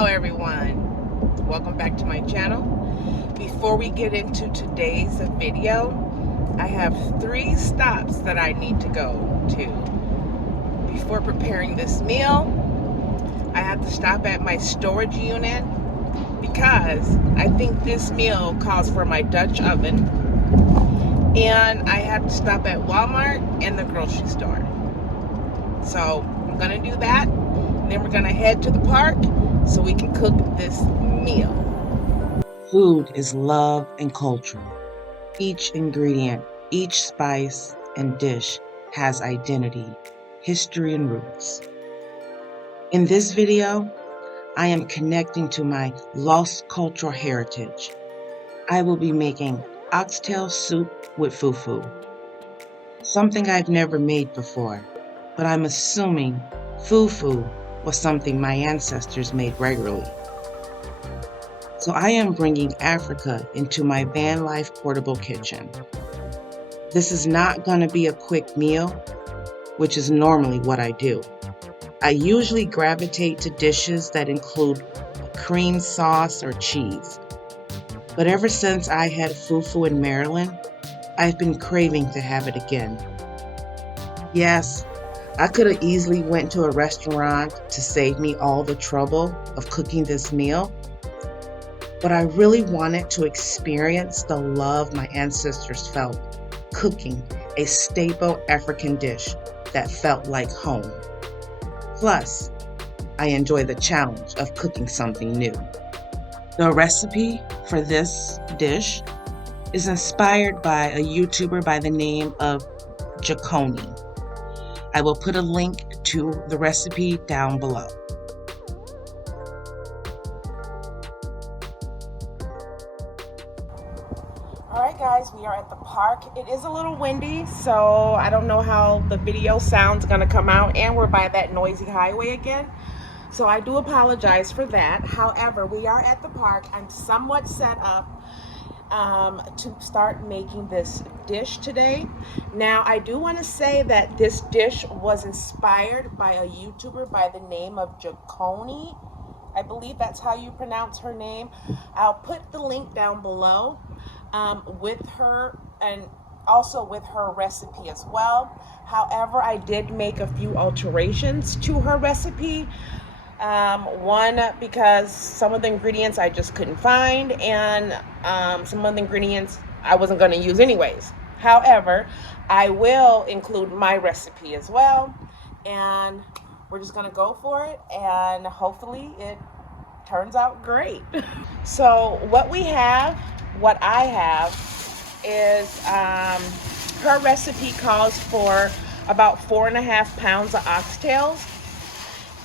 Hello everyone, welcome back to my channel. Before we get into today's video, I have 3 stops that I need to go to. Before preparing this meal, I have to stop at my storage unit because I think this meal calls for my Dutch oven, and I have to stop at Walmart and the grocery store. So I'm gonna do that, and then we're gonna head to the park so we can cook this meal. Food is love and culture. Each ingredient, each spice and dish has identity, history, and roots. In this video, I am connecting to my lost cultural heritage. I will be making oxtail soup with fufu, something I've never made before, but I'm assuming fufu was something my ancestors made regularly. So I am bringing Africa into my van life portable kitchen. This is not going to be a quick meal, which is normally what I do. I usually gravitate to dishes that include cream sauce or cheese. But ever since I had fufu in Maryland, I've been craving to have it again. Yes, I could have easily went to a restaurant to save me all the trouble of cooking this meal, but I really wanted to experience the love my ancestors felt cooking a staple African dish that felt like home. Plus, I enjoy the challenge of cooking something new. The recipe for this dish is inspired by a YouTuber by the name of Jikoni. I will put a link to the recipe down below. Alright guys, we are at the park. It is a little windy, so I don't know how the video sound's gonna come out, and we're by that noisy highway again. So I do apologize for that. However, we are at the park. I'm somewhat set up to start making this dish today. Now, I do want to say that this dish was inspired by a YouTuber by the name of Jikoni. I believe that's how you pronounce her name. I'll put the link down below with her, and also with her recipe as well. However, I did make a few alterations to her recipe. One, because some of the ingredients I just couldn't find, and some of the ingredients I wasn't going to use anyways. However, I will include my recipe as well, and we're just going to go for it, and hopefully it turns out great. So what I have is her recipe calls for about 4.5 pounds of oxtails,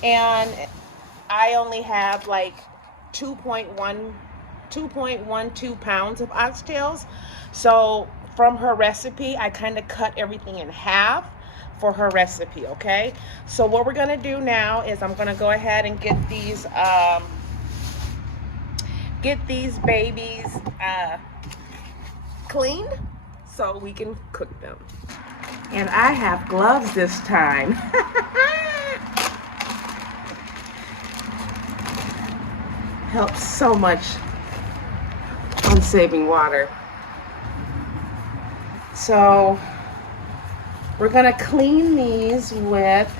and I only have like 2.12 pounds of oxtails. So from her recipe, I kind of cut everything in half for her recipe, okay? So what we're gonna do now is I'm gonna go ahead and get these babies cleaned so we can cook them. And I have gloves this time. Helps so much on saving water. So we're gonna clean these with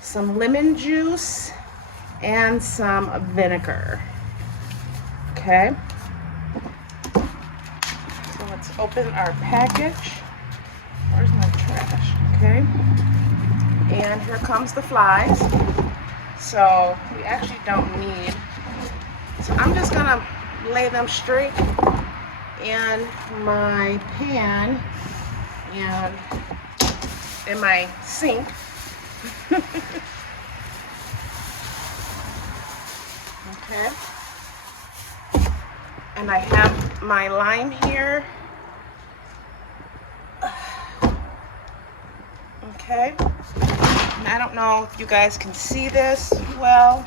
some lemon juice and some vinegar. Okay, so let's open our package. Where's my trash? Okay, and here comes the flies. So we actually don't need, so I'm just gonna lay them straight in my pan and in my sink. Okay, and I have my lime here. Okay, and I don't know if you guys can see this well,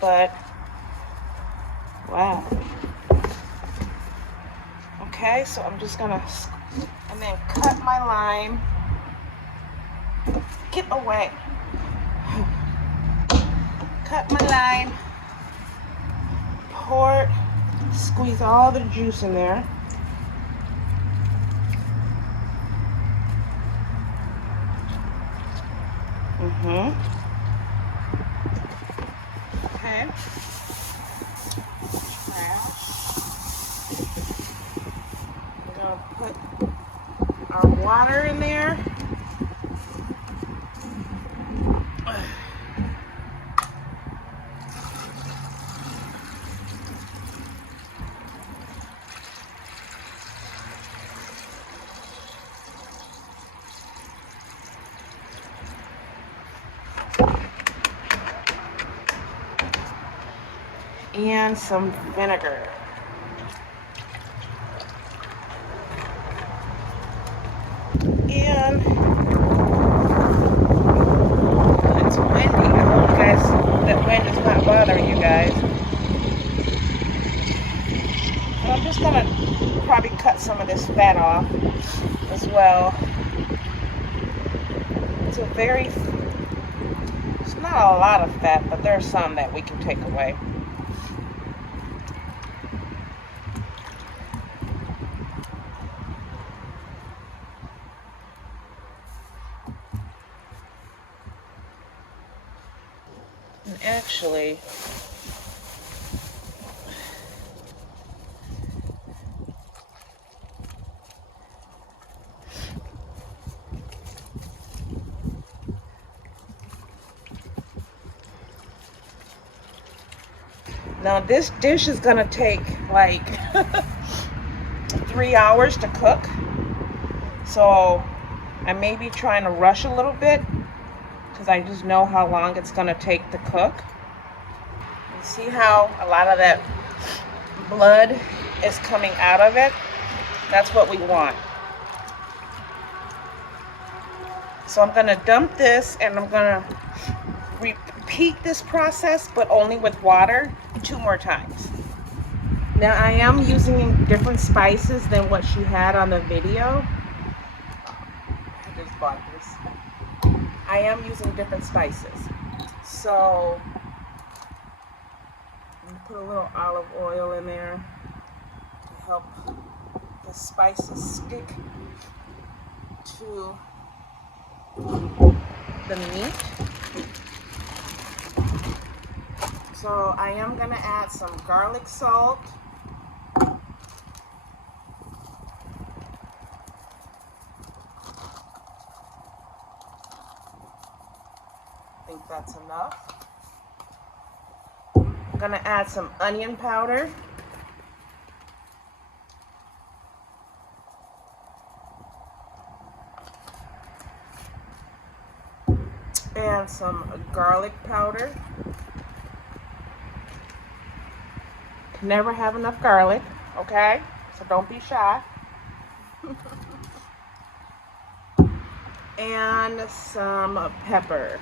but wow. Okay, so I'm just gonna, and then cut my lime. Get away. cut my lime, pour it, squeeze all the juice in there. Okay. We're gonna put our water in there. And some vinegar. And it's windy. I hope you guys, that wind is not bothering you guys. And I'm just gonna probably cut some of this fat off as well. It's not a lot of fat, but there's some that we can take away. And actually, now this dish is gonna take like 3 hours to cook. So I may be trying to rush a little bit because I just know how long it's gonna take to cook. You see how a lot of that blood is coming out of it? That's what we want. So I'm gonna dump this and I'm gonna repeat this process, but only with water 2 more times. Now I am using different spices than what she had on the video. I just bought this. I am using different spices. So I'm gonna put a little olive oil in there to help the spices stick to the meat. So I am gonna add some garlic salt. I think that's enough. I'm gonna add some onion powder. And some garlic powder. Can never have enough garlic, okay? So don't be shy. And some pepper.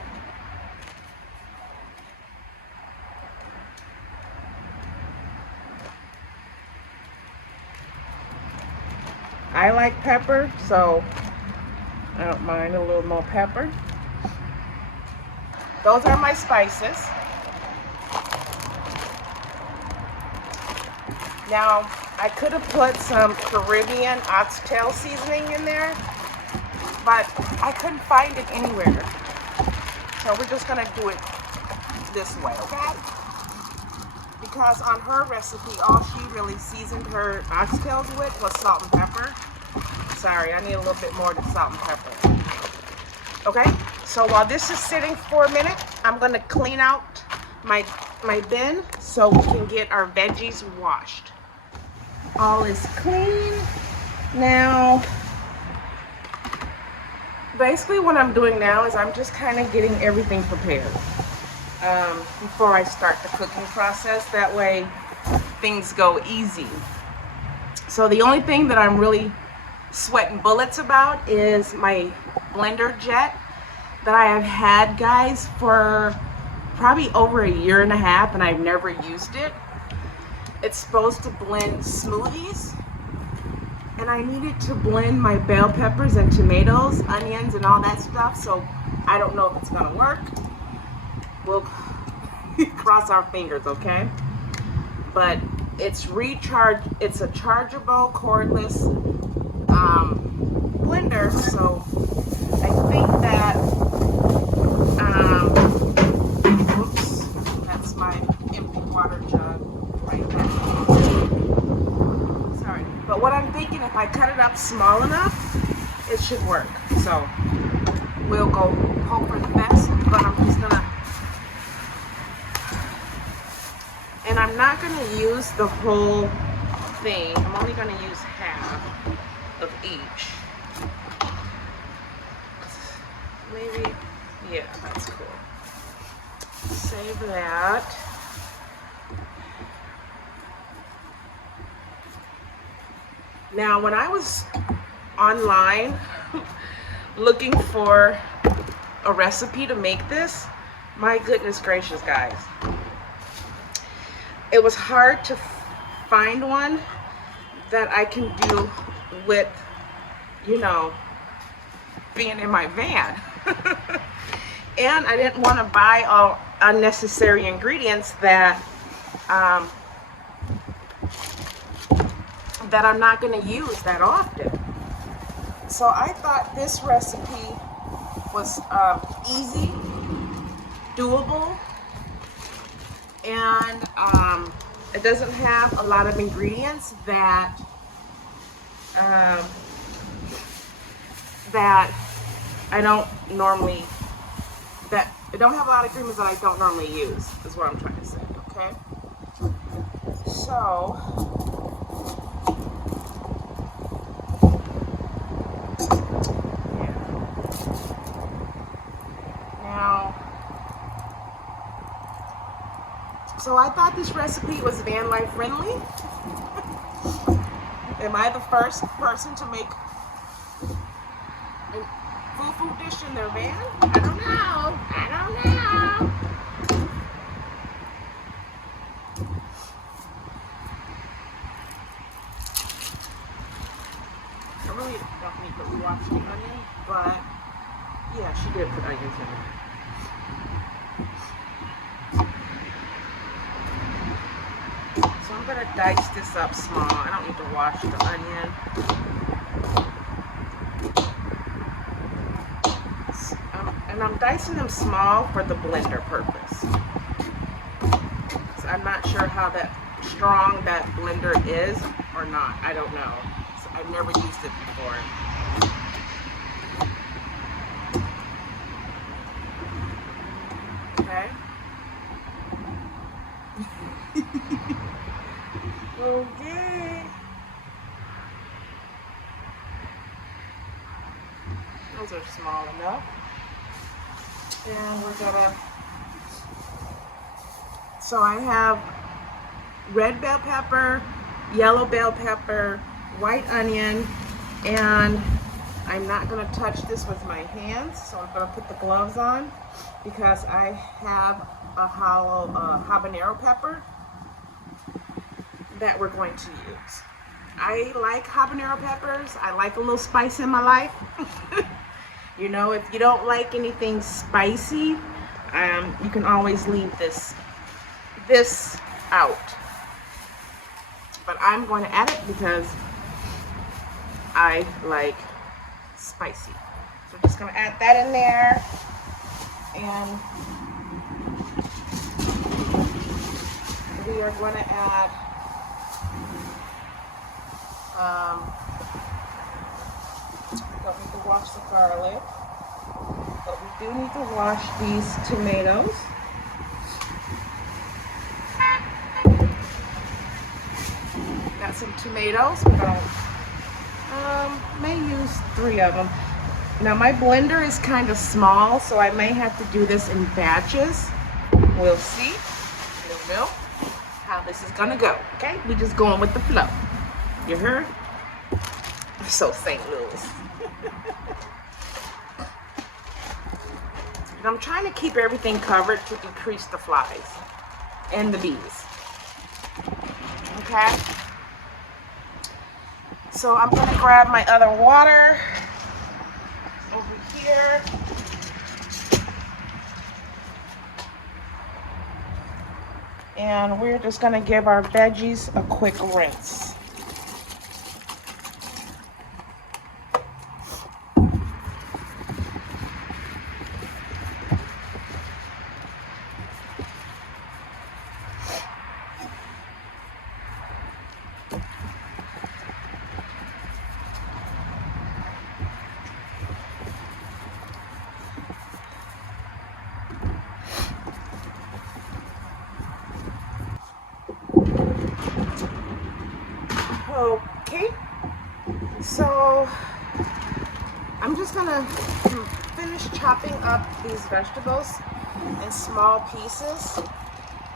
I like pepper, so I don't mind a little more pepper. Those are my spices. Now, I could have put some Caribbean oxtail seasoning in there, but I couldn't find it anywhere. So we're just gonna do it this way, okay? Because on her recipe, all she really seasoned her oxtails with was salt and pepper. Sorry, I need a little bit more than salt and pepper. Okay, so while this is sitting for a minute, I'm gonna clean out my bin so we can get our veggies washed. All is clean. Now, basically what I'm doing now is I'm just kind of getting everything prepared before I start the cooking process. That way things go easy. So the only thing that I'm really sweating bullets about is my blender jet that I have had, guys, for probably over 1.5 years and I've never used it. It's supposed to blend smoothies, and I needed to blend my bell peppers and tomatoes, onions, and all that stuff, so I don't know if it's gonna work. Well, Cross our fingers, okay? But it's it's a chargeable cordless blender, so I think that oops, that's my empty water jug right there. Sorry, but what I'm thinking, if I cut it up small enough, it should work. So we'll go hope for the best, but I'm just gonna, and I'm not gonna use the whole thing. I'm only gonna use half of each. Maybe, yeah, that's cool. Save that. Now, when I was online looking for a recipe to make this, my goodness gracious, guys, it was hard to find one that I can do with, you know, being in my van. And I didn't want to buy all unnecessary ingredients that that I'm not going to use that often. So I thought this recipe was easy, doable, and it doesn't have a lot of ingredients that that I don't normally, that I don't have a lot of ingredients that I don't normally use, is what I'm trying to say, okay? So, yeah. Now, so I thought this recipe was van life friendly. Am I the first person to make a fufu dish in their van? I don't know. I don't know. I really don't need to watch the onion, but yeah, she did put onions in it. So I'm gonna dice this up small. I don't need to wash the onion. And I'm dicing them small for the blender purpose. So I'm not sure how strong that blender is or not. I don't know. So I've never used it before. Okay. Okay. Those are small enough. And we're gonna, so I have red bell pepper, yellow bell pepper, white onion, and I'm not gonna touch this with my hands, so I'm gonna put the gloves on because I have a hollow habanero pepper that we're going to use. I like habanero peppers. I like a little spice in my life. You know, if you don't like anything spicy, you can always leave this out. But I'm going to add it because I like spicy. So I'm just going to add that in there. And we are going to add don't need to wash the garlic, but we do need to wash these tomatoes. Got some tomatoes. We're gonna may use 3 of them. Now my blender is kind of small, so I may have to do this in batches. We'll see. We'll know how this is gonna go. Okay, we just going with the flow. You heard? So St. Louis. And I'm trying to keep everything covered to decrease the flies and the bees. Okay? So I'm going to grab my other water over here. And we're just gonna give our veggies a quick rinse. Okay, so I'm just gonna finish chopping up these vegetables in small pieces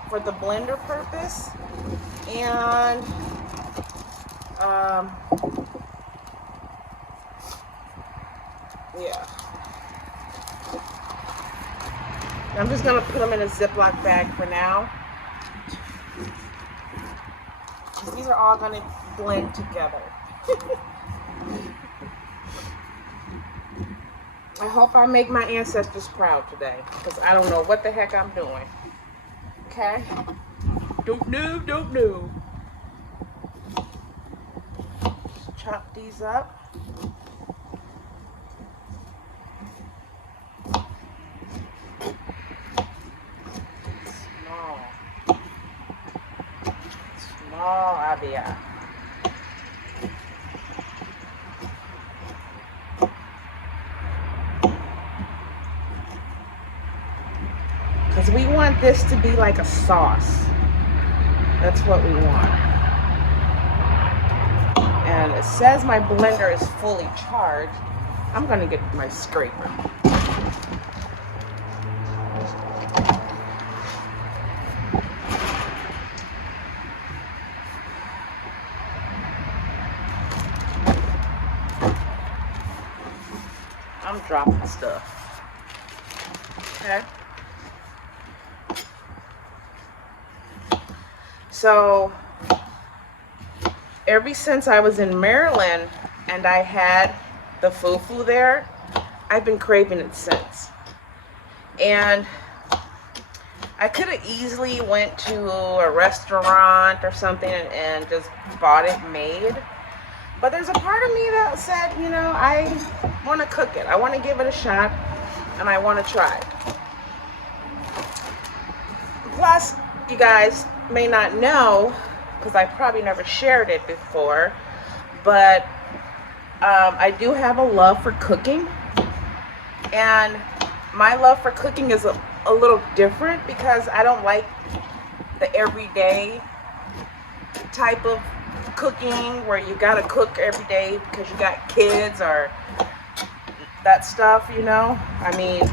for the blender purpose, and yeah, I'm just gonna put them in a Ziploc bag for now, because these are all gonna blend together. I hope I make my ancestors proud today, because I don't know what the heck I'm doing. Okay? Don't know. Just chop these up. Small Abiyah. Because we want this to be like a sauce. That's what we want. And it says my blender is fully charged. I'm gonna get my scraper. I'm dropping stuff. Okay. So ever since I was in Maryland and I had the fufu there, I've been craving it since. And I could have easily went to a restaurant or something and just bought it made. But there's a part of me that said, you know, I want to cook it. I want to give it a shot and I want to try. Plus, you guys may not know, because I probably never shared it before, but I do have a love for cooking. And my love for cooking is a little different, because I don't like the everyday type of cooking where you gotta cook every day because you got kids or that stuff, you know. I mean,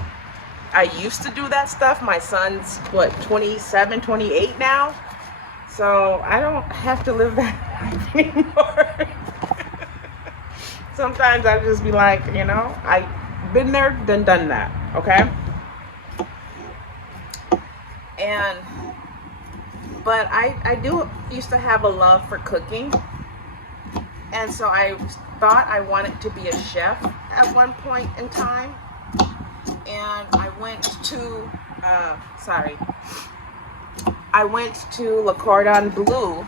I used to do that stuff. My son's, what, 27, 28 now? So I don't have to live that life anymore. Sometimes I just be like, you know, I've been there, done that, okay? But I do used to have a love for cooking. And so I thought I wanted to be a chef at one point in time. And I went to, I went to Le Cordon Bleu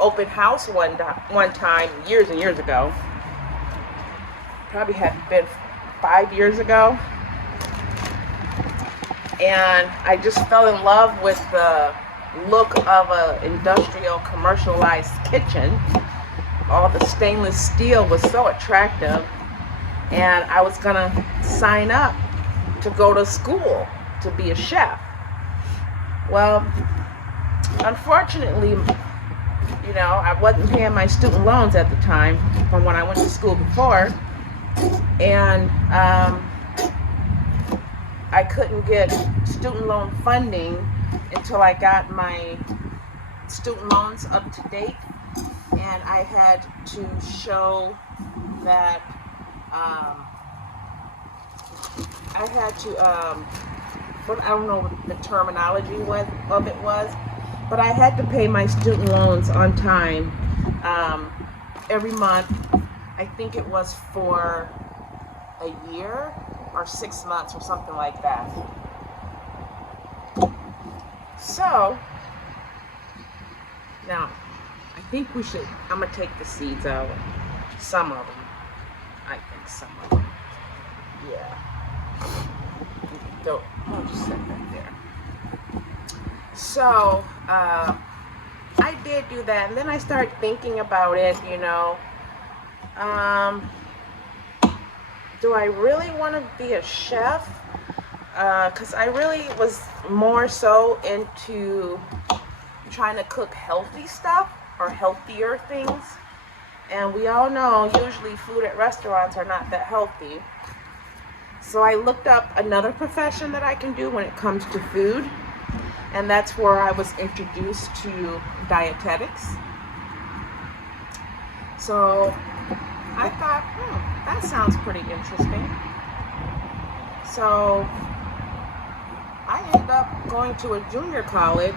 open house one time years and years ago. Probably had been 5 years ago. And I just fell in love with the look of an industrial commercialized kitchen. All the stainless steel was so attractive. And I was gonna sign up to go to school to be a chef. Well, unfortunately, you know, I wasn't paying my student loans at the time from when I went to school before. And I couldn't get student loan funding until I got my student loans up to date. And I had to show that I had to, but I don't know what the terminology of it was, but I had to pay my student loans on time every month. I think it was for a year or 6 months or something like that. So So, now, I think I'm going to take the seeds out. Some of them. I think some of them. Yeah. I'll just set that there. So, I did do that, and then I started thinking about it, do I really want to be a chef? Because I really was more so into trying to cook healthy stuff or healthier things. And we all know usually food at restaurants are not that healthy. So I looked up another profession that I can do when it comes to food. And that's where I was introduced to dietetics. So I thought, that sounds pretty interesting. So I ended up going to a junior college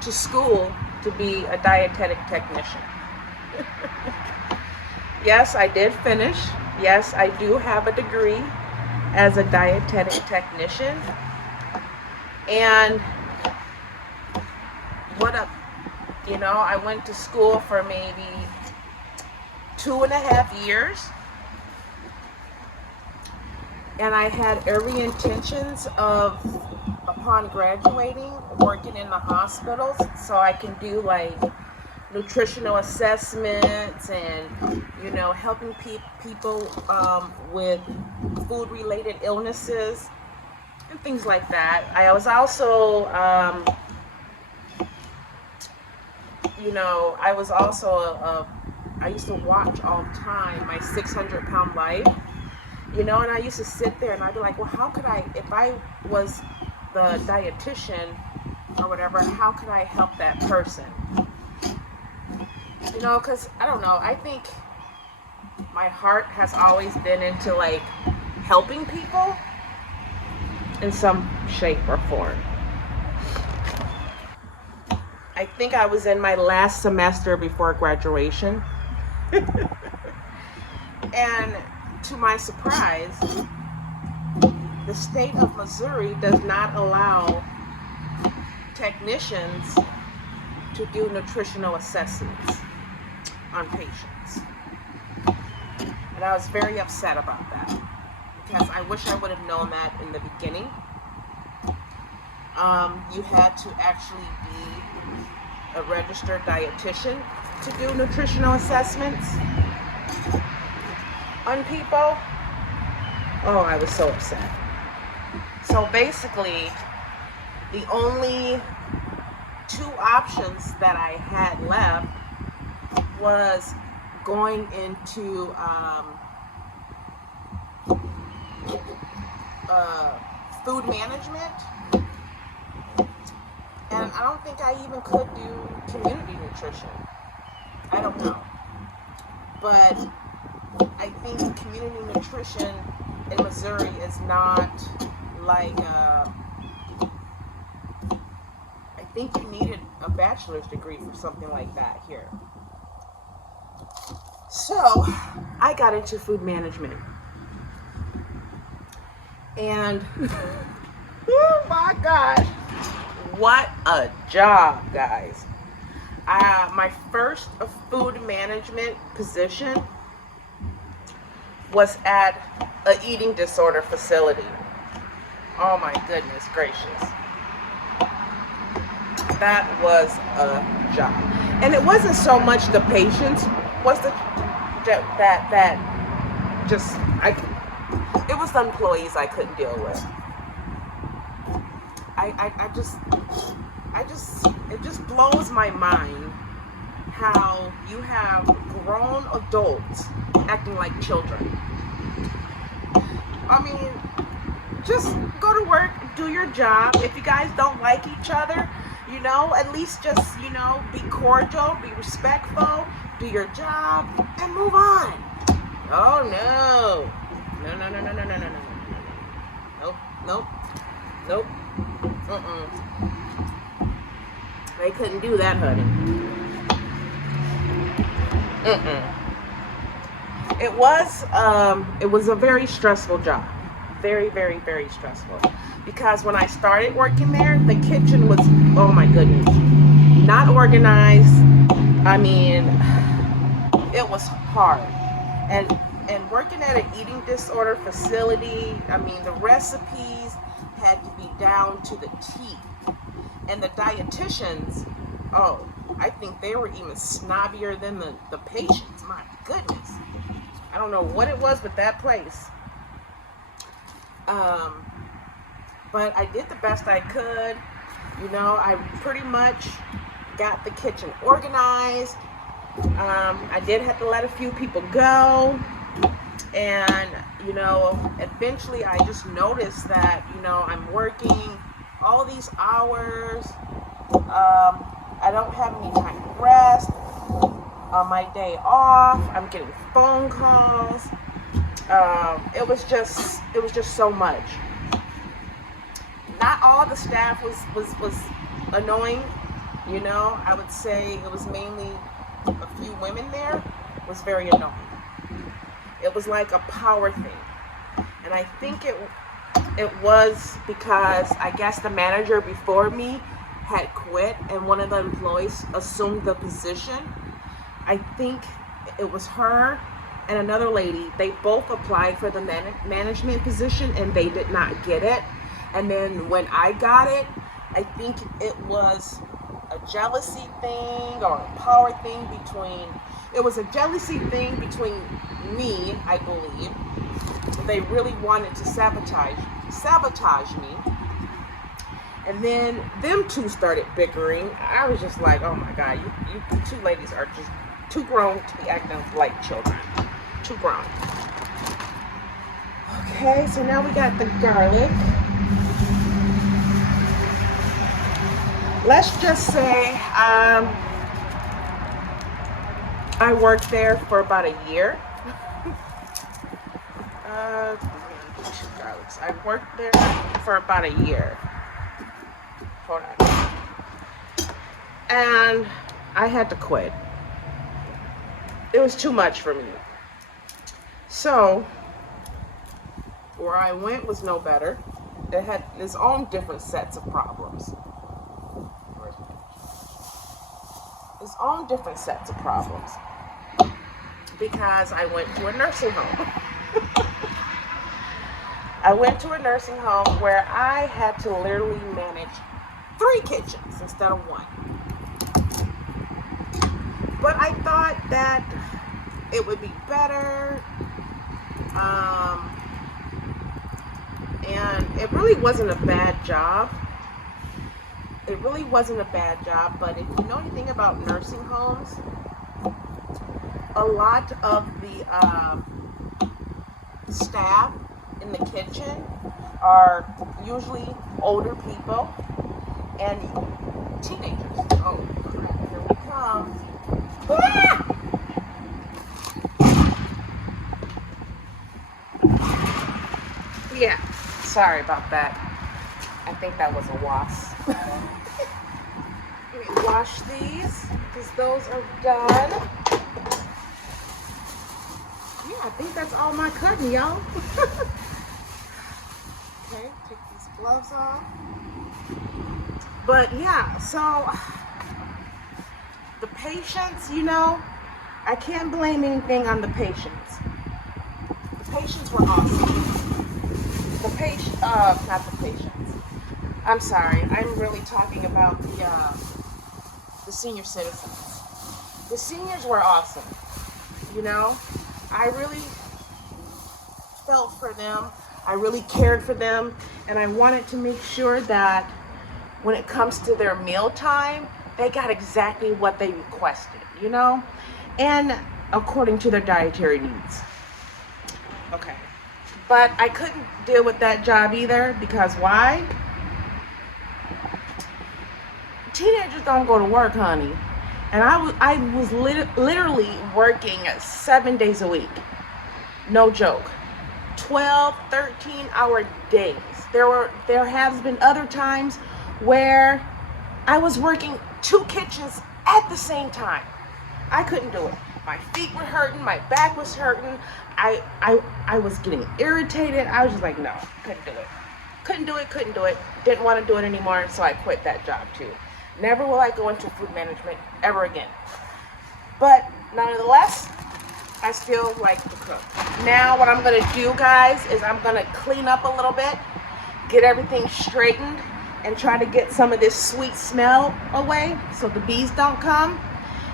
to school to be a dietetic technician. Yes, I did finish. Yes, I do have a degree as a dietetic technician. And I went to school for maybe 2.5 years. And I had every intentions of, upon graduating, working in the hospitals so I can do like nutritional assessments and, helping people with food-related illnesses and things like that. I was also, I used to watch all the time my 600-pound life. And I used to sit there and I'd be like, well, how could if I was the dietitian or whatever, how could I help that person? Because, I don't know, I think my heart has always been into, like, helping people in some shape or form. I think I was in my last semester before graduation. And to my surprise, the state of Missouri does not allow technicians to do nutritional assessments on patients. And I was very upset about that because I wish I would have known that in the beginning. You had to actually be a registered dietitian to do nutritional assessments on people. Oh, I was so upset. So basically, the only 2 options that I had left was going into food management, and I don't think I even could do community nutrition. I don't know. But I think community nutrition in Missouri is not like, I think you needed a bachelor's degree for something like that here. So I got into food management. And, oh my gosh, what a job, guys. My first food management position was at an eating disorder facility. Oh my goodness gracious. That was a job. And it wasn't so much the patients, it was the employees I couldn't deal with. It just blows my mind how you have grown adults acting like children. I mean, just go to work, do your job. If you guys don't like each other, at least just, be cordial, be respectful, do your job, and move on. Oh, no. Nope. They couldn't do that, honey. It was a very stressful job. very, very, very stressful. Because when I started working there, the kitchen was, oh my goodness, not organized. I mean, it was hard. And working at an eating disorder facility, I mean, the recipes had to be down to the T. And the dietitians, oh, I think they were even snobbier than the patients. My goodness. I don't know what it was with that place. But I did the best I could. You know, I pretty much got the kitchen organized. I did have to let a few people go. And, you know, eventually I just noticed that, you know, I'm working all these hours. I don't have any time to rest. On my day off, I'm getting phone calls. It was just so much. Not all the staff was annoying, you know. I would say it was mainly a few women there was very annoying. It was like a power thing, and I think it was because I guess the manager before me had quit and one of the employees assumed the position. I think it was her and another lady. They both applied for the management position and they did not get it. And then when I got it, I think it was a jealousy thing or a power thing between, it was a jealousy thing between me, I believe. They really wanted to sabotage me. And then them two started bickering. I was just like, oh my God, you two ladies are just too grown to be acting like children. Too grown. Okay, so now we got the garlic. Let's just say I worked there for about a year. I worked there for about a year. Hold on. And I had to quit. It was too much for me. So, where I went was no better. It had its own different sets of problems. Its own different sets of problems. Because I went to a nursing home. I went to a nursing home where I had to literally manage 3 kitchens instead of 1. But I thought that it would be better. And it really wasn't a bad job. It really wasn't a bad job, but if you know anything about nursing homes, a lot of the staff in the kitchen are usually older people and teenagers. Oh crap, here we come. Ah! Yeah, sorry about that. I think that was a wasp. Let me wash these because those are done. Yeah, I think that's all my cutting, y'all. Okay, take these gloves off. But yeah, so the patients, you know, I can't blame anything on the patients. The patients were awesome. Not the patients. I'm sorry, I'm really talking about the senior citizens. The seniors were awesome, you know. I really felt for them. I really cared for them, and I wanted to make sure that when it comes to their meal time, they got exactly what they requested, you know, and according to their dietary needs. Okay, but I couldn't deal with that job either because why? Teenagers don't go to work, honey. And I was literally working 7 days a week. No joke. 12, 13-hour days. There has been other times where I was working 2 kitchens at the same time. I couldn't do it. My feet were hurting, my back was hurting. I was getting irritated. I was just like, no, couldn't do it. Couldn't do it. Didn't want to do it anymore, so I quit that job too. Never will I go into food management ever again. But nonetheless, I still like to cook. Now what I'm gonna do, guys, is I'm gonna clean up a little bit, get everything straightened, and try to get some of this sweet smell away so the bees don't come.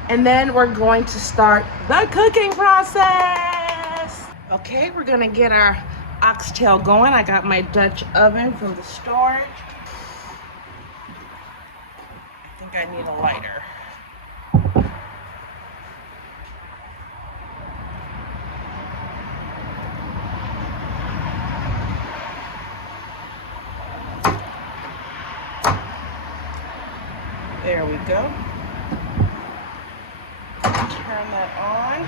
And then we're going to start the cooking process. Okay, we're gonna get our oxtail going. I got my Dutch oven from the storage. I think I need a lighter. There we go. Turn that on.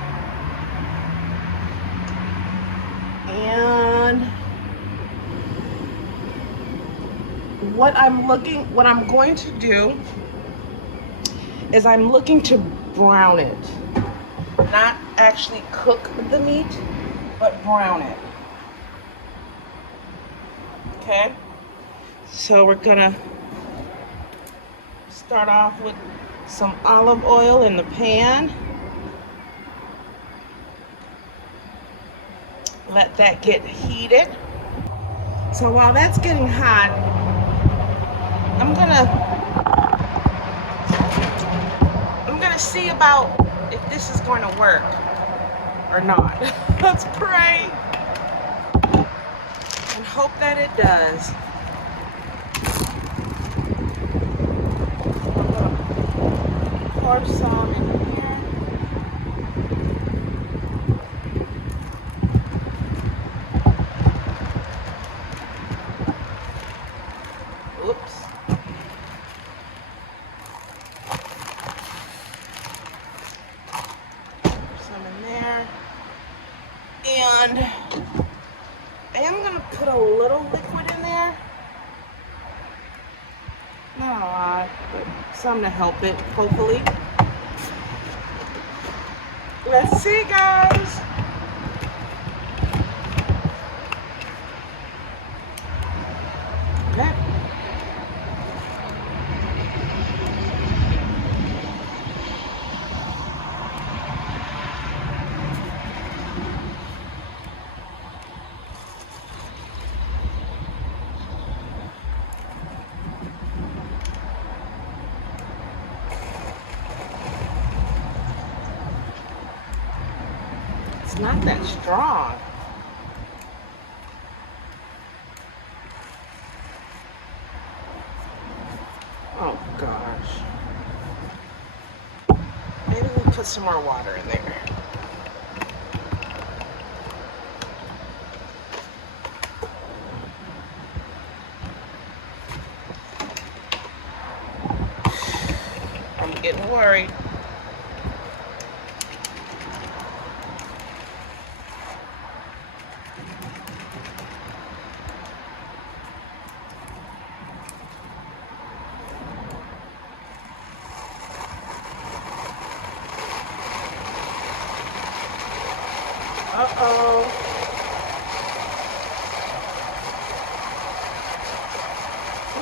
And what I'm going to do is I'm looking to brown it. Not actually cook the meat, but brown it. Okay? So we're gonna start off with some olive oil in the pan. Let that get heated. So while that's getting hot, I'm gonna see about if this is going to work or not. Let's pray and hope that it does. I'm gonna pour some in here. Oops. Some in there. And I am going to put a little liquid in there. Not a lot, but some to help it, hopefully. Let's see, guys. Okay. It's not that strong. Oh gosh. Maybe we'll put some more water in there. I'm getting worried. Uh-oh.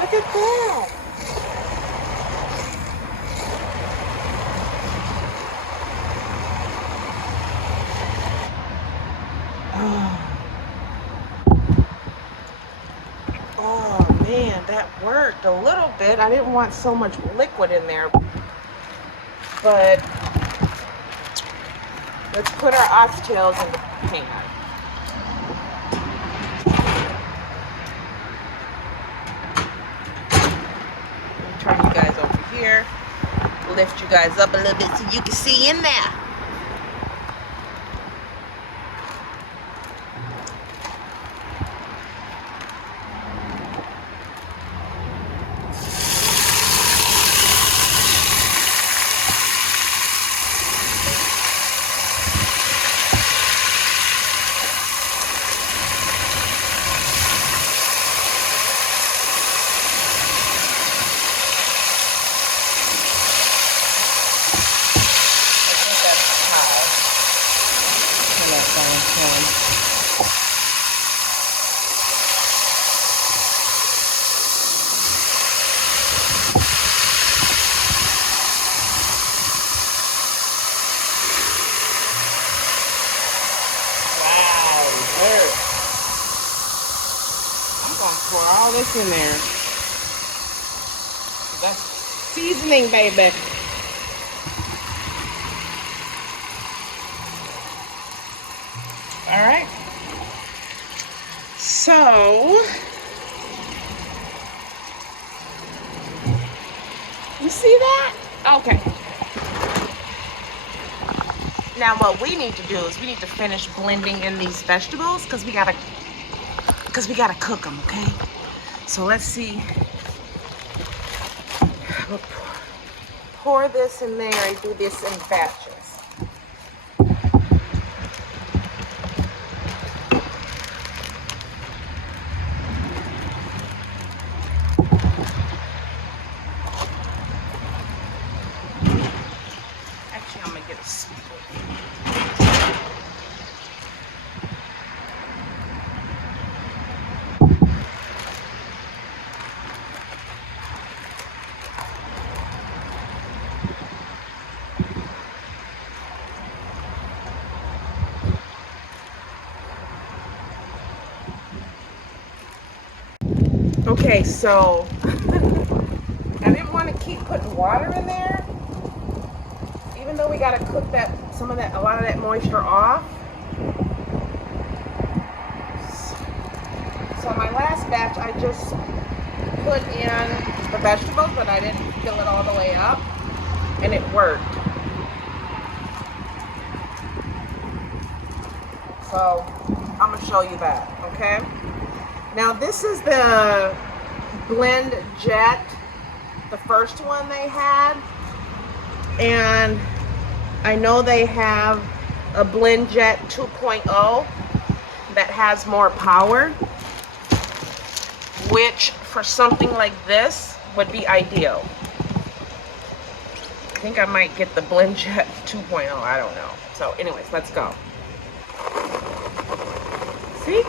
Look at that. Oh man, that worked a little bit. I didn't want so much liquid in there. But let's put our oxtails in the pan. Turn you guys over here. Lift you guys up a little bit so you can see in there. all this in there. That's seasoning, baby. All right. So, you see that? Okay. Now what we need to do is we need to finish blending in these vegetables because we gotta cook them, okay? So let's see. We'll pour this in there and do this in batches. Actually, I'm gonna get a spoon. Okay, so I didn't want to keep putting water in there, even though we got to cook a lot of that moisture off. So my last batch, I just put in the vegetables, but I didn't fill it all the way up, and it worked. So I'm gonna show you that, okay? Now this is the Blend Jet, the first one they had, and I know they have a Blend Jet 2.0 that has more power, which for something like this would be ideal. I think I might get the Blend Jet 2.0, I don't know. So anyways, let's go. See?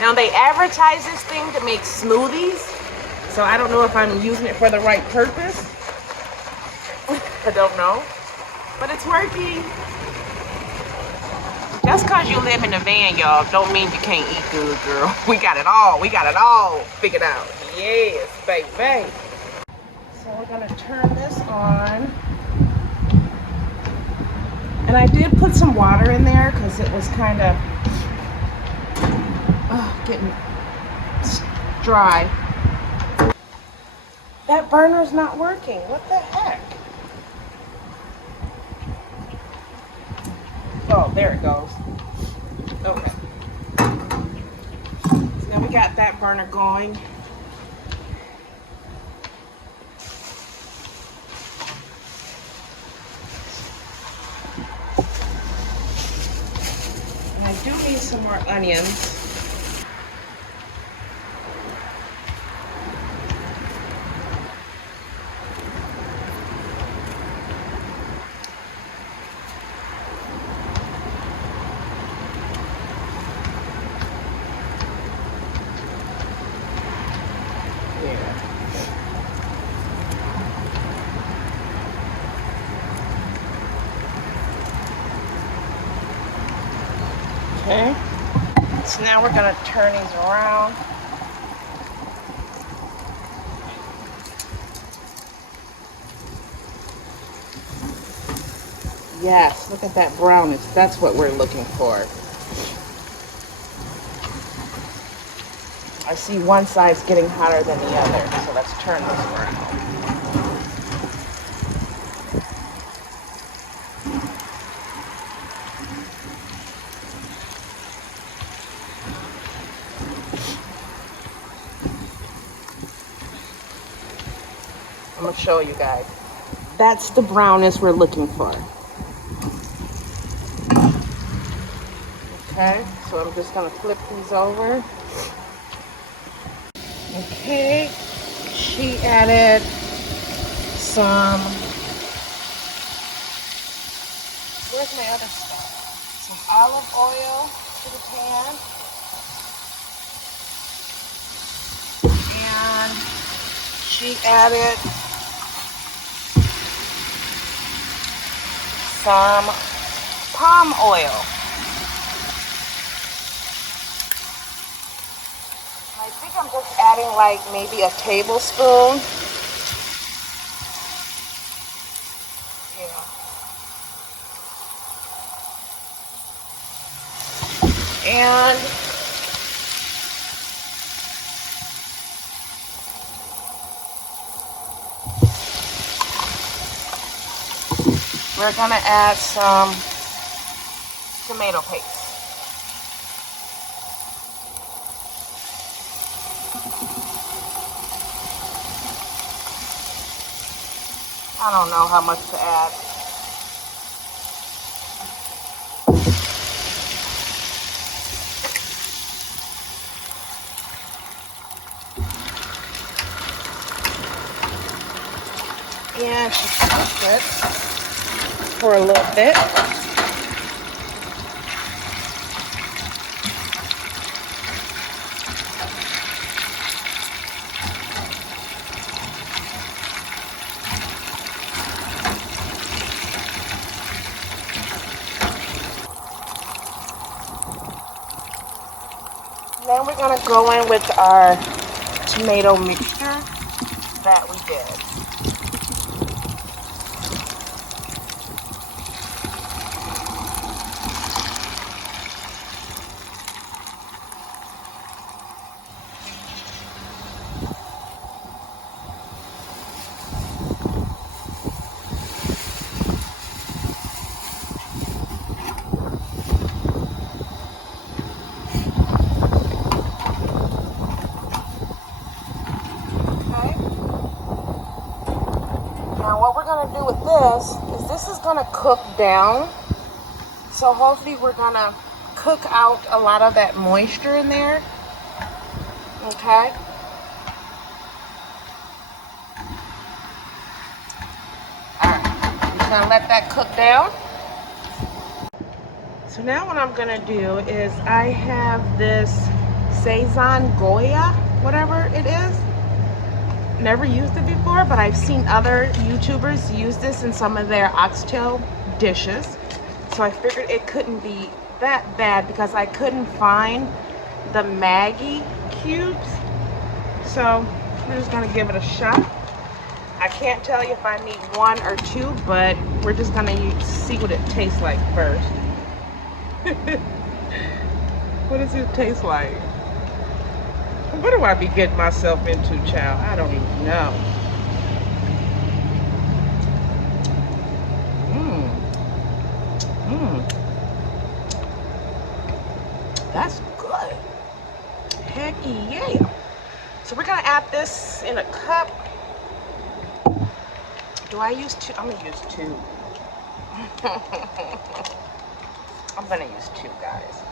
Now they advertise this thing to make smoothies, so I don't know if I'm using it for the right purpose. I don't know, but it's working. Just cause you live in a van, y'all, don't mean you can't eat good, girl. We got it all figured out. Yes, baby. So we're gonna turn this on. And I did put some water in there because it was kind of getting dry. That burner's not working. What the heck? Oh, there it goes. Okay. So now we got that burner going. And I do need some more onions. Okay, so now we're gonna turn these around. Yes, look at that brownness. That's what we're looking for. I see one side's getting hotter than the other, so let's turn this around. I'm gonna show you guys. That's the brownness we're looking for. Okay, so I'm just gonna flip these over. Okay, she added some, where's my other stuff? Some olive oil to the pan. And she added some palm oil. I think I'm just adding like maybe a tablespoon. Yeah. And we're gonna add some tomato paste. I don't know how much to add. And just cook it for a little bit. Then we're gonna go in with our tomato mixture that we did. Do with this is gonna cook down, so hopefully we're gonna cook out a lot of that moisture in there. Okay, all right, I'm just gonna let that cook down. So now what I'm gonna do is I have this Sazon Goya, whatever it is. Never used it before, but I've seen other YouTubers use this in some of their oxtail dishes. So I figured it couldn't be that bad because I couldn't find the Maggi cubes. So we're just gonna give it a shot. I can't tell you if I need 1 or 2, but we're just gonna see what it tastes like first. What does it taste like? What do I be getting myself into, child? I don't even know. That's good. Heck yeah. So we're gonna add this in a cup. Do I use 2? I'm gonna use 2. I'm gonna use 2, guys.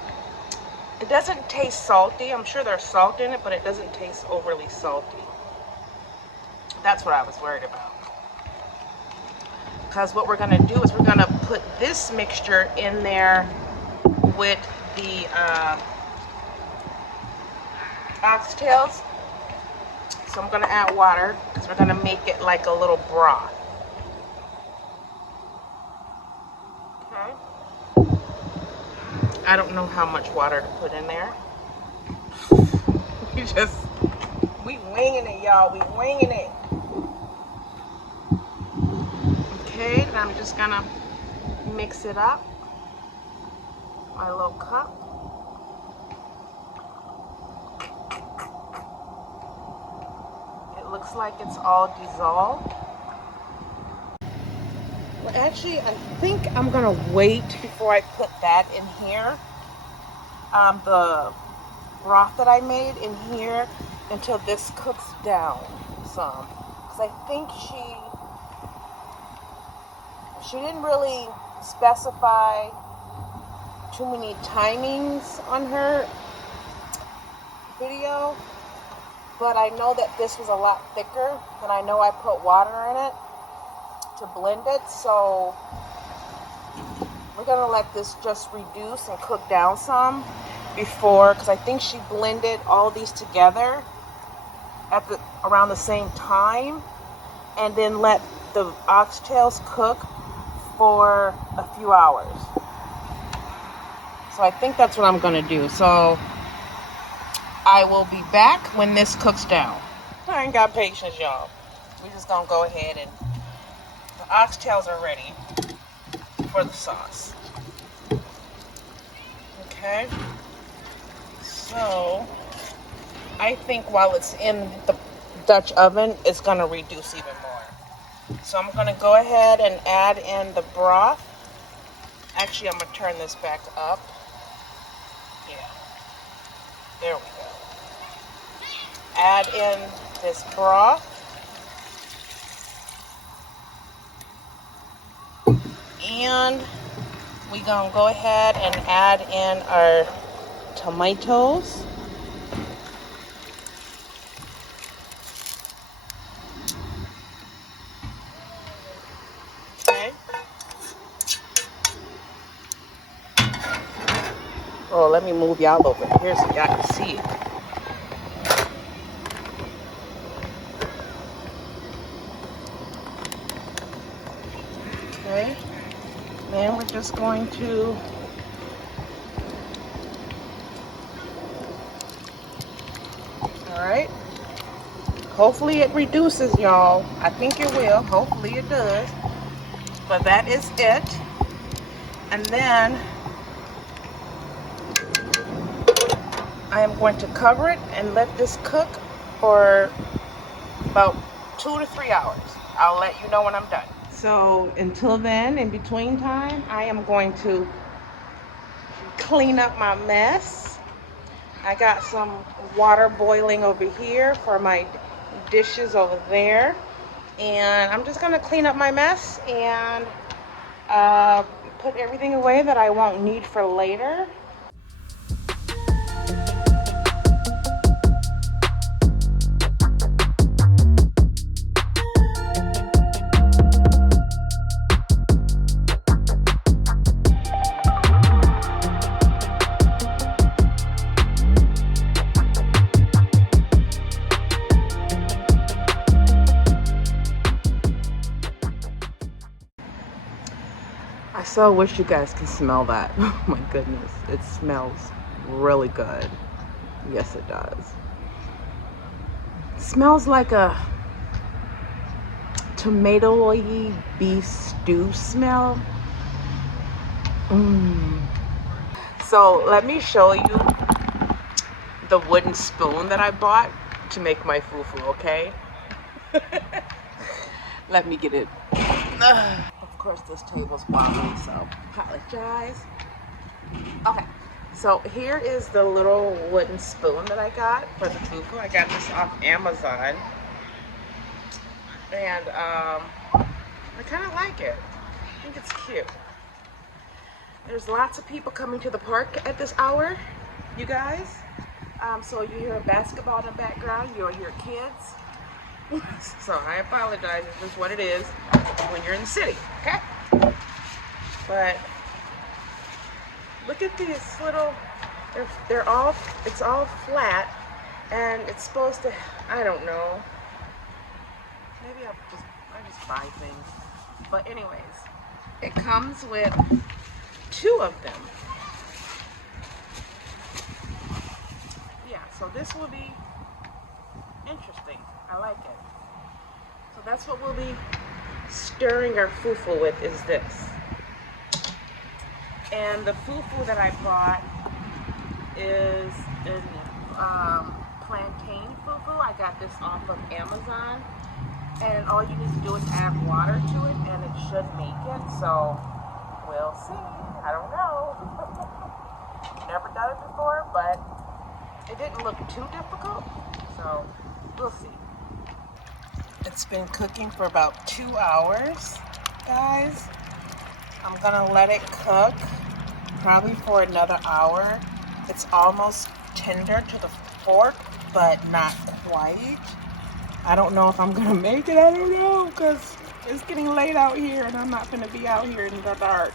It doesn't taste salty. I'm sure there's salt in it, but it doesn't taste overly salty. That's what I was worried about. Because what we're gonna do is we're gonna put this mixture in there with the oxtails. So I'm gonna add water because we're gonna make it like a little broth. Okay. I don't know how much water to put in there. We winging it, y'all. We winging it. Okay, and I'm just gonna mix it up. My little cup. It looks like it's all dissolved. Well, actually, I think I'm gonna wait before I put that in here. The broth that I made in here until this cooks down some. Because I think she didn't really specify too many timings on her video. But I know that this was a lot thicker, and I know I put water in it to blend it, so we're gonna let this just reduce and cook down some before, because I think she blended all these together at around the same time, and then let the oxtails cook for a few hours. So I think that's what I'm gonna do. So I will be back when this cooks down. I ain't got patience, y'all. We're just gonna go ahead and the oxtails are ready for the sauce. Okay. So I think while it's in the Dutch oven, it's gonna reduce even more. So I'm gonna go ahead and add in the broth. Actually, I'm gonna turn this back up. Yeah. There we go. Add in this broth. And we're gonna go ahead and add in our tomatoes. Okay. Oh, let me move y'all over here so y'all can see it. Okay. Then we're just going to alright. Hopefully it reduces, y'all. I think it will. Hopefully it does. But that is it. And then I am going to cover it and let this cook for about 2 to 3 hours. I'll let you know when I'm done. So until then, in between time, I am going to clean up my mess. I got some water boiling over here for my dishes over there. And I'm just gonna clean up my mess and put everything away that I won't need for later. I so wish you guys could smell that. Oh my goodness, it smells really good. Yes, it does. It smells like a tomatoey beef stew smell. So let me show you the wooden spoon that I bought to make my fufu, okay? Let me get it. Of course, this table's wobbly, so apologize. Okay, so here is the little wooden spoon that I got for the fufu. I got this off Amazon, and I kind of like it. I think it's cute. There's lots of people coming to the park at this hour, you guys. So you hear basketball in the background, you'll hear kids. So I apologize, it's just what it is when you're in the city, okay? But look at these little, it's all flat, and it's supposed to, I don't know, maybe I just buy things. But anyways, it comes with 2 of them. Yeah, so this will be interesting. I like it. So that's what we'll be stirring our fufu with, is this. And the fufu that I bought is in plantain fufu. I got this off of Amazon. And all you need to do is add water to it and it should make it. So we'll see. I don't know. Never done it before, but it didn't look too difficult. So we'll see. It's been cooking for about 2 hours, guys. I'm gonna let it cook probably for another hour. It's almost tender to the fork, but not quite. I don't know if I'm gonna make it. I don't know, because it's getting late out here and I'm not gonna be out here in the dark.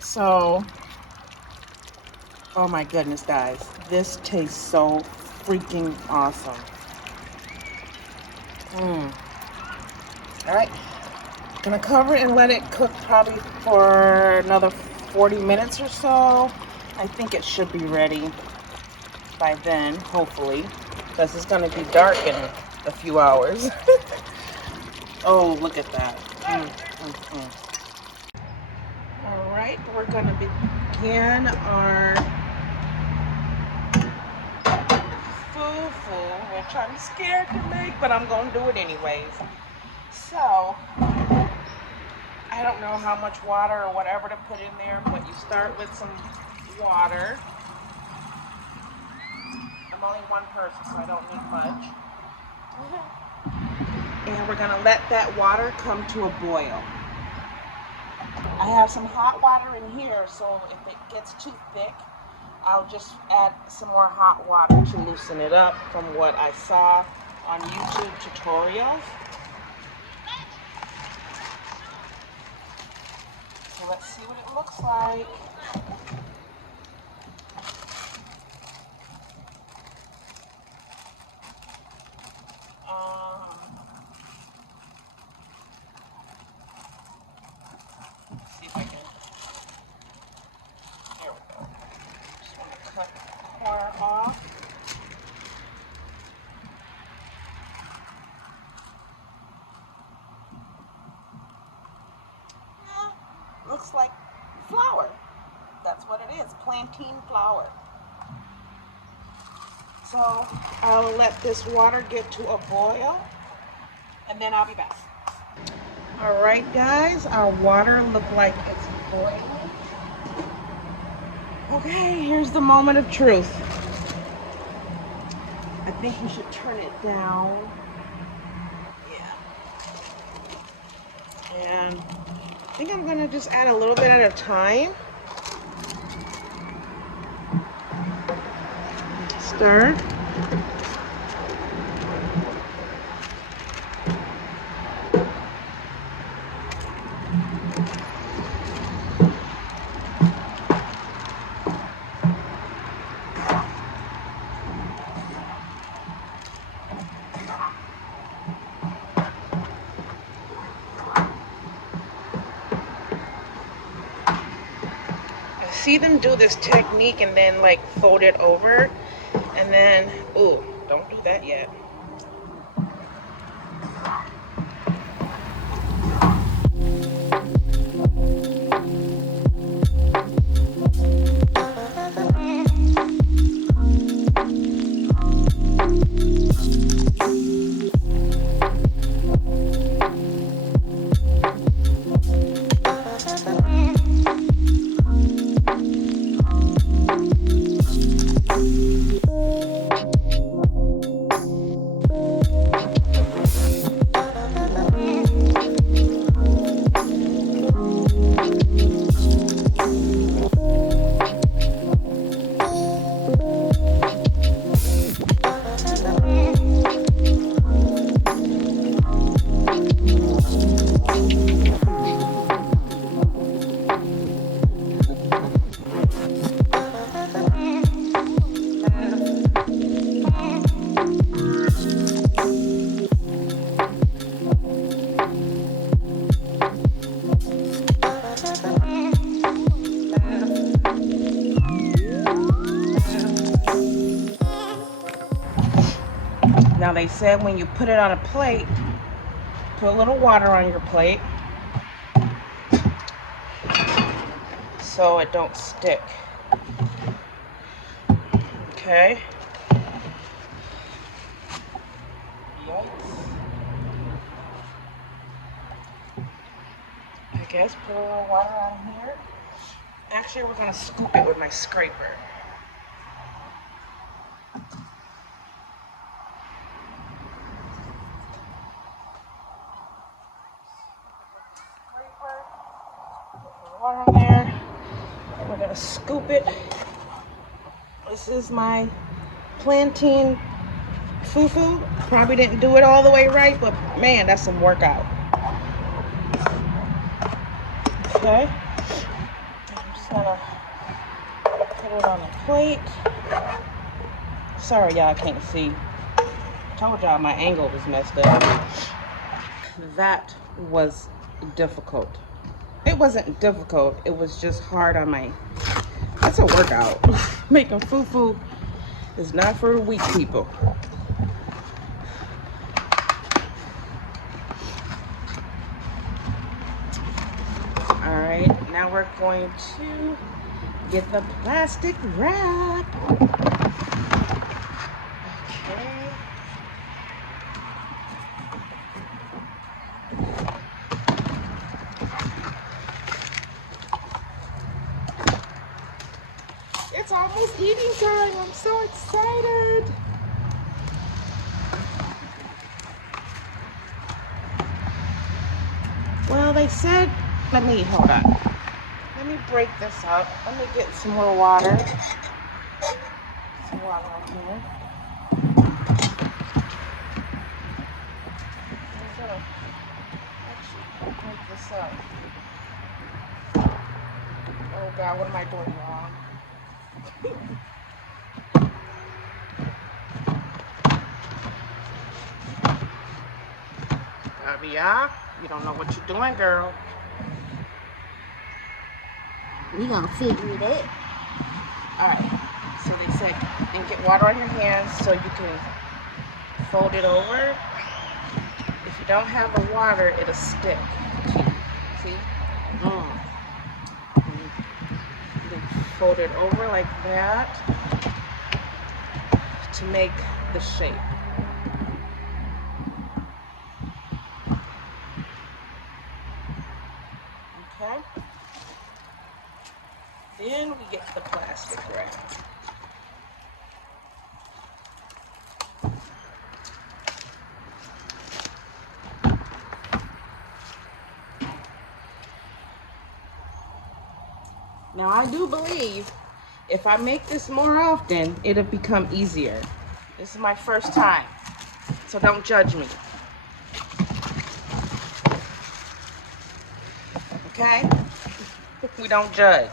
So, oh my goodness, guys, this tastes so freaking awesome. All right, gonna cover it and let it cook probably for another 40 minutes or so, I think it should be ready by then, hopefully, because it's going to be dark in a few hours. Oh, look at that. All right, we're going to begin our fufu, which I'm scared to make, but I'm going to do it anyways. So, I don't know how much water or whatever to put in there, but you start with some water. I'm only one person, so I don't need much. And we're gonna let that water come to a boil. I have some hot water in here, so if it gets too thick, I'll just add some more hot water to loosen it up from what I saw on YouTube tutorials. So let's see what it looks like. Let's see if I can. There we go. Just want to cut the core off. Looks like flour. That's what it is, plantain flour. So I'll let this water get to a boil, and then I'll be back. All right, guys, our water looks like it's boiling. Okay, here's the moment of truth. I think we should turn it down. Yeah. And I think I'm gonna just add a little bit at a time. Stir. See them do this technique and then like fold it over and then, ooh, don't do that yet. Now they said when you put it on a plate, put a little water on your plate so it don't stick. Okay. Yikes. I guess put a little water on here. Actually, we're gonna scoop it with my scraper. Water on there. We're gonna scoop it. This is my plantain fufu. Probably didn't do it all the way right, but man, that's some workout. Okay. I'm just gonna put it on a plate. Sorry, y'all can't see. I told y'all my angle was messed up. That was difficult. It wasn't difficult, it was just hard on my, that's a workout. Making fufu is not for the weak people. All right, now we're going to get the plastic wrap. Okay. It's almost eating time. I'm so excited. Well, they said, hold on. Let me break this up. Let me get some more water. Some water right here. I'm gonna actually break this up. Oh God, what am I doing wrong? Abiyah, you don't know what you're doing, girl. We gonna figure it out. Alright, so they said, and get water on your hands so you can fold it over. If you don't have the water, it'll stick. See? Then fold it over like that to make the shape. Okay? Then we get the plastic wrap. Now I do believe if I make this more often, it'll become easier. This is my first time, so don't judge me. Okay? We don't judge.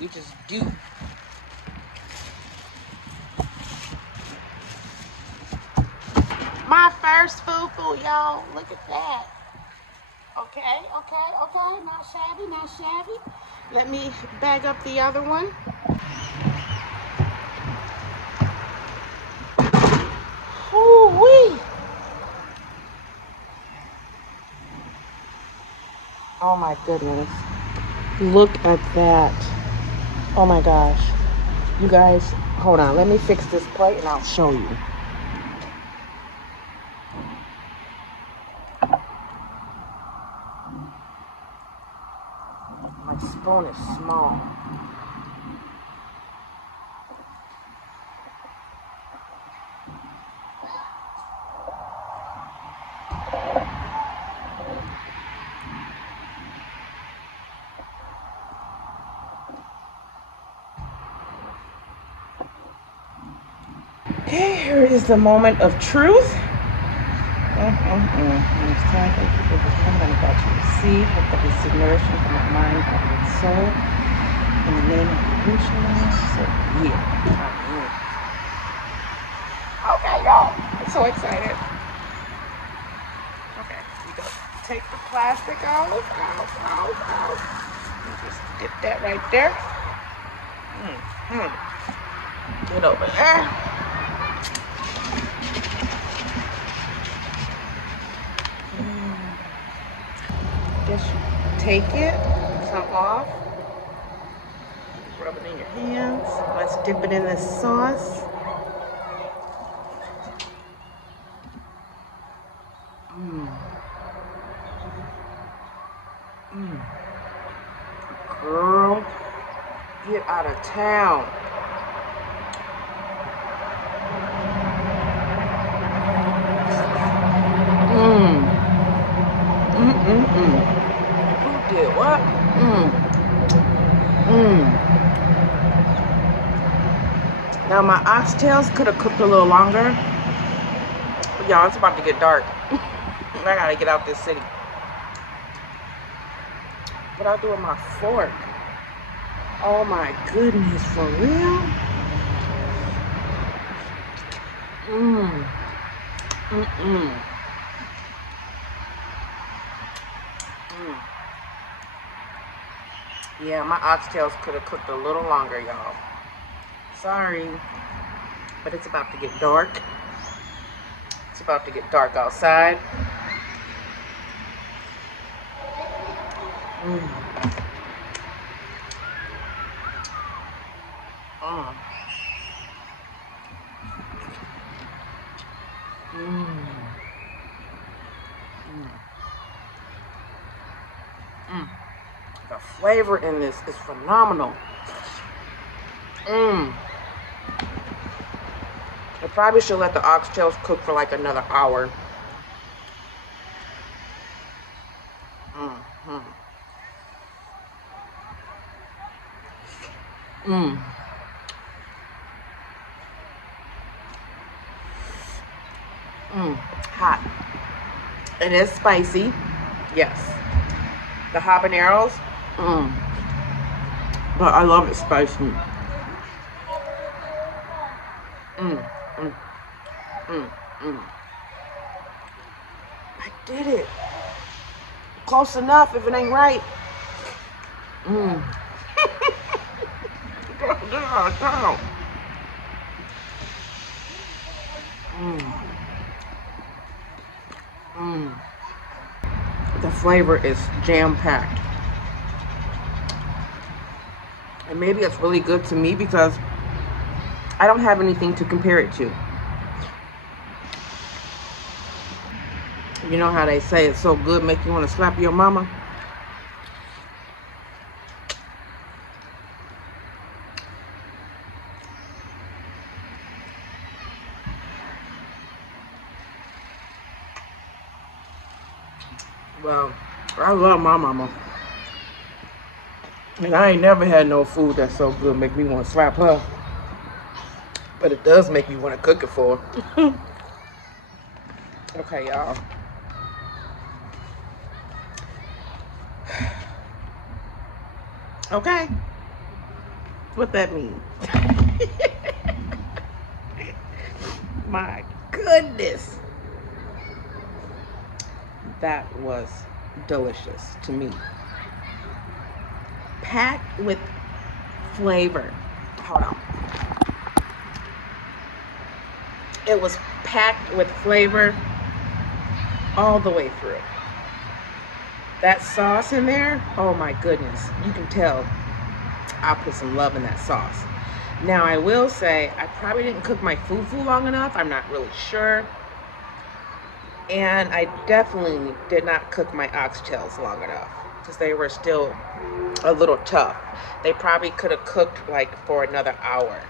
We just do. My first fufu, y'all. Look at that. Okay. Not shabby, not shabby. Let me bag up the other one. Ooh-wee. Oh my goodness. Look at that. Oh my gosh. You guys, hold on. Let me fix this plate and I'll show you. My spoon is small. Okay, here is the moment of truth. It's time for people to come and about to receive what that is nourishing from my mind, body, and soul. In the name of Yahushua. So, yeah. Okay, y'all. I'm so excited. Okay, we go. Take the plastic out. Just get that right there. Get over there. Just take it, some off, rub it in your hands. Let's dip it in this sauce. Girl, get out of town. Who did what? Now my oxtails could have cooked a little longer. But y'all, it's about to get dark. I gotta get out this city. What I'll do with my fork. Oh my goodness, for real? Yeah, my oxtails could have cooked a little longer, y'all. Sorry. But it's about to get dark. It's about to get dark outside. Mm. Mm. Mm. Mm. Mm. The flavor in this is phenomenal. Mm. I probably should let the oxtails cook for like another hour. Mm. Mm. Mm. Hot. It is spicy. Yes. The habaneros. Mm. But I love it spicy. Mm. Mm. Mm. Mm. I did it. Close enough if it ain't right. Mm. Mm. Mm. The flavor is jam-packed. And maybe it's really good to me because I don't have anything to compare it to. You know how they say it's so good, make you want to slap your mama? Well, I love my mama. And I ain't never had no food that's so good make me want to slap her. But it does make me want to cook it for her. Okay, y'all. Okay. What that mean? My goodness. That was delicious to me. Packed with flavor. Hold on. It was packed with flavor all the way through. That sauce in there, oh my goodness. You can tell I put some love in that sauce. Now I will say I probably didn't cook my fufu long enough. I'm not really sure. And I definitely did not cook my oxtails long enough because they were still a little tough. They probably could have cooked like for another hour.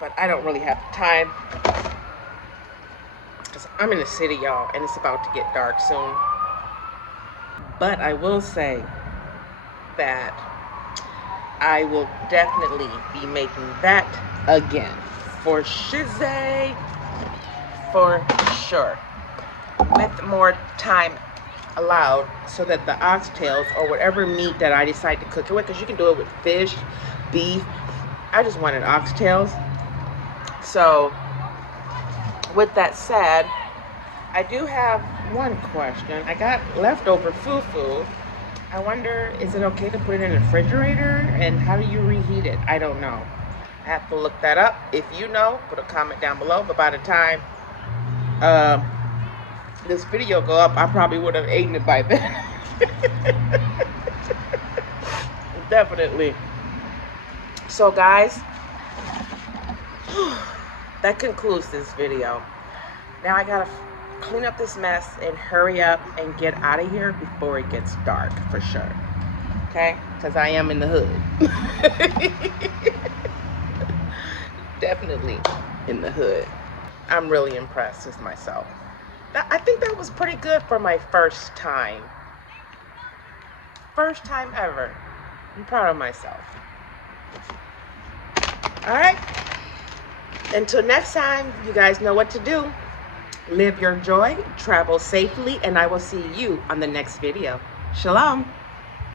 But I don't really have the time because I'm in the city, y'all, and it's about to get dark soon. But I will say that I will definitely be making that again. For shizay, for sure. With more time allowed so that the oxtails or whatever meat that I decide to cook it with, because you can do it with fish, beef. I just wanted oxtails. So with that said, I do have one question. I got leftover fufu. I wonder, is it okay to put it in the refrigerator? And how do you reheat it? I don't know. I have to look that up. If you know, put a comment down below. But by the time this video go up, I probably would have eaten it by then. Definitely. So guys, that concludes this video. Now I gotta clean up this mess and hurry up and get out of here before it gets dark for sure. Okay? Because I am in the hood. Definitely in the hood. I'm really impressed with myself. I think that was pretty good for my first time. First time ever. I'm proud of myself. Alright. Until next time, you guys know what to do. Live your joy, travel safely, and I will see you on the next video. Shalom.